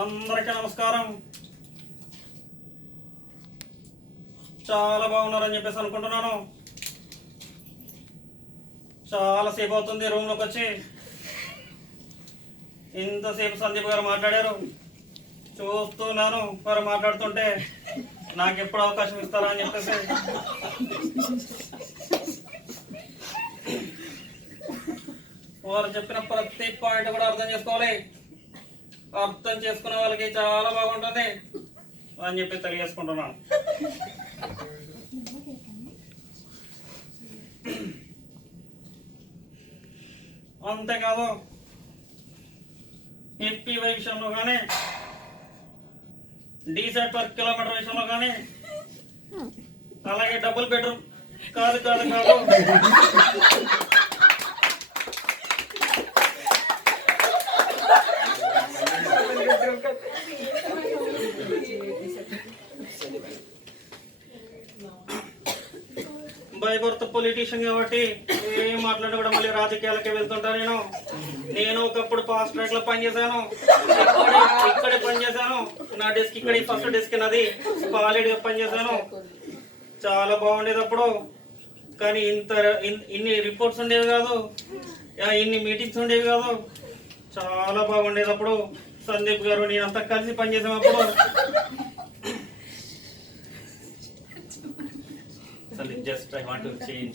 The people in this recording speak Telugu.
అందరికీ నమస్కారం. చాలా బాగున్నారని చెప్పేసి అనుకుంటున్నాను. చాలాసేపు అవుతుంది రూమ్లోకి వచ్చి. ఇంతసేపు సందీప్ గారు మాట్లాడారు, చూస్తున్నాను వారు మాట్లాడుతుంటే నాకు ఎప్పుడు అవకాశం ఇస్తారా అని చెప్పేసి. వారు చెప్పిన ప్రతి పాయింట్ కూడా అర్థం చేసుకోవాలి. అర్థం చేసుకున్న వాళ్ళకి చాలా బాగుంటుంది అని చెప్పి తెలియజేసుకుంటున్నాను. అంతేకాదు ఎఫ్పివై విషయంలో కానీ, డీసెట్ పర్ కిలోమీటర్ విషయంలో కానీ, అలాగే డబుల్ బెడ్రూమ్ కాదు కాదు కాదు బై బర్త్ పొలిటీషియన్ కాబట్టి ఏం మాట్లాడి కూడా మళ్ళీ రాజకీయాలకే వెళ్తుంటా. నేను ఒకప్పుడు ఫాస్ట్ ట్రాక్ లో పనిచేశాను, ఇక్కడే పనిచేశాను. నా డెస్క్ ఇక్కడ, ఫస్ట్ డెస్క్ నాది, పాలిడ్గా పనిచేశాను. చాలా బాగుండేది అప్పుడు. కానీ ఇన్ని రిపోర్ట్స్ ఉండేవి కాదు, ఇన్ని మీటింగ్స్ ఉండేవి కాదు. చాలా బాగుండేది అప్పుడు. సందీప్ గారు నేనంతా కలిసి పనిచేసాం అప్పుడు. Just I want to change.